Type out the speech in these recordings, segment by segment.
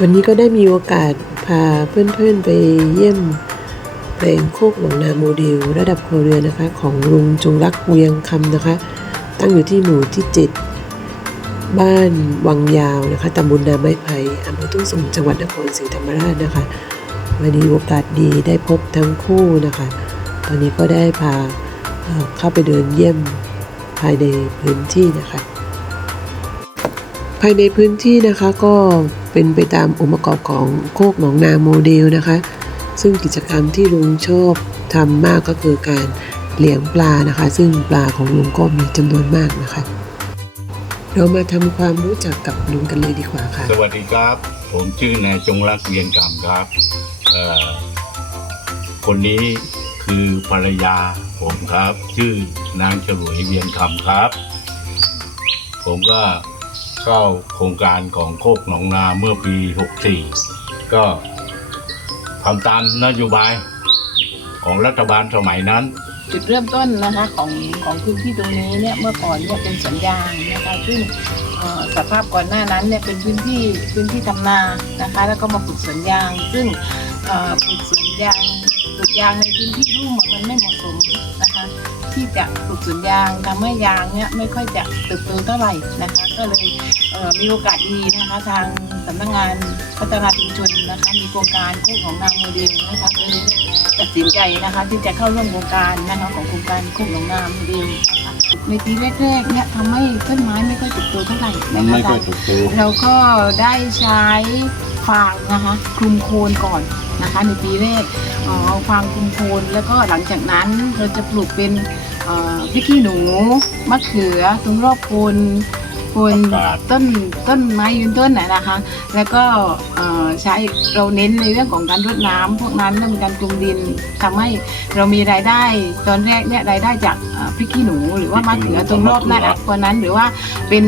วันนี้ก็ได้มีโอกาสพาเพื่อนๆไปเยี่ยมแปลงโคกหนองนาโมเดลระดับครัวเรือนนะคะ ของลุงจงรักเวียงคำนะคะ ตั้งอยู่ที่หมู่ที่7บ้านวังยาวนะคะตำบลนาไม้ไผ่อำเภอทุ่งสงจังหวัดนครศรีธรรมราชนะคะ วันนี้โอกาสดีได้พบทั้งคู่นะคะ ตอนนี้ก็ได้พาเข้าไปเดินเยี่ยมภายในพื้นที่นะคะ ภายในพื้นที่นะคะก็เป็นไปตามองค์ประกอบของโคกหนองนาโมเดลนะคะ ซึ่งกิจกรรมที่ลุงชอบทำมากก็คือการเลี้ยงปลานะคะ ซึ่งปลาของลุงก็มีจำนวนมากนะคะ เรามาทำความรู้จักกับลุงกันเลยดีกว่าค่ะ สวัสดีครับ ผมชื่อนายจงรักเวียนกรรมครับคนนี้คือภรรยาผมครับ ชื่อนางฉลวยเวียนคำครับ ผมก็ เข้าโครงการของโคกหนองนาเมื่อปี 64 ก็ทำตามนโยบายของรัฐบาลสมัยนั้น จุดเริ่มต้นนะคะของของพื้นที่ตรงนี้เนี่ยเมื่อก่อนเนี่ยเป็นสวนยางนะคะซึ่งสภาพก่อนหน้านั้นเนี่ยเป็นพื้นที่พื้นที่ทำนานะคะ แล้วก็มาปลูกสวนยาง ซึ่งปลูกสวนยางปลูกยางในพื้นที่รุ่มมันไม่เหมาะสม จะปลูกสวนยางทำให้ยางเนี่ยไม่ค่อยจะเติบโตเท่าไหร่นะคะ ก็เลยเมีโอกาสดีนะคะ ทางสำนักงานพัฒนาชุมชนนะคะ มีโครงการคู่ของนางโมเดลนะคะก็เลยตัดสินใจนะคะที่จะเข้าร่วมโครงการนะคะของโครงการคู่ของนางโมเดล ในปีแรกๆเนี่ยทำให้ต้นไม้ไม่ค่อยเติบโตเท่าไหร่มันะนคะไม่ค่อยถูกตัวเราก็ได้ใช้ฟางนะคะคลุมโคนก่อนนะคะในปีแรกเอ่อเอาฟางคลุมโคนแล้วก็หลังจากนั้นเราจะปลูกเป็นเอ่อพริกขี้หนูมะเขือตรงรอบโคนโคนผักกาดต้นต้นไม้ยืนต้นน่ะนะคะ แล้วก็เอ่อใช้เราเน้นในเรื่องของการรดน้ำพวกนั้นแล้วมีการปรุงดินทำให้เรามีรายได้ตอนแรกเนี่ยรายได้จากเอ่อ พริกขี้หนูหรือว่ามะเขือตรงรอบหน้าอัดตัวนั้น หรือว่าเป็น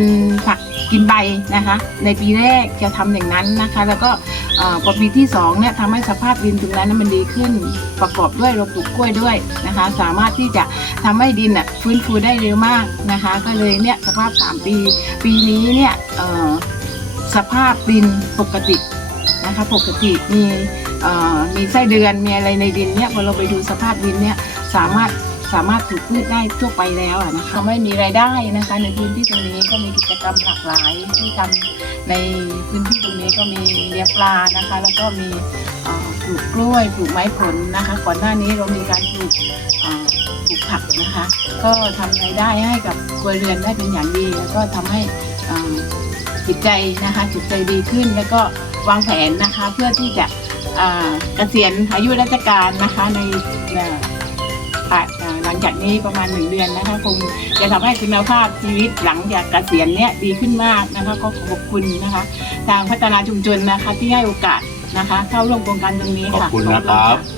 ผักกินใบนะคะ ในปีแรกจะทำอย่างนั้นนะคะ แล้วก็เอ่อพอปีที่สองเนี่ยทำให้สภาพดินตรงนั้นนะมันดีขึ้น ประกอบด้วยเราปลูกกล้วยด้วยนะคะ สามารถที่จะทำให้ดินอะฟื้นฟูได้เร็วมากนะคะ ก็เลยเนี่ยสภาพ 3 ปี ปีนี้เนี่ยเอ่อสภาพดินปกตินะคะปกติมีเอ่อมีไส้เดือนมีอะไรในดินเนี่ยพอเราไปดูสภาพดินเนี่ยสามารถ สามารถปลูกพืชได้ทั่วไปแล้วอะนะคะทำให้มีรายได้นะคะ ในพื้นที่ตรงนี้ก็มีกิจกรรมหลากหลายที่ทำในพื้นที่ตรงนี้ก็มีเลี้ยงปลานะคะ แล้วก็มีปลูกกล้วยปลูกไม้ผลนะคะ ก่อนหน้านี้เรามีการปลูกปลูกผักนะคะ ก็ทำรายได้ให้กับครัวเรือนได้เป็นอย่างดี แล้วก็ทำให้จิตใจนะคะจิตใจดีขึ้นแล้วก็วางแผนนะคะเพื่อที่จะเอ่อเกษียณอายุราชการนะคะใน อ่ออะเอ่อหลังจากนี้ประมาณหนึ่งเดือนนะคะคงจะทำให้คุณภาพชีวิตหลังจากเกษียณเนี้ยดีขึ้นมากนะคะก็ขอบคุณนะคะ ทางพัฒนาชุมชนนะคะที่ให้โอกาสนะคะ เข้าร่วมโครงการตรงนี้ขอบค่ะคุณนะครับขอณ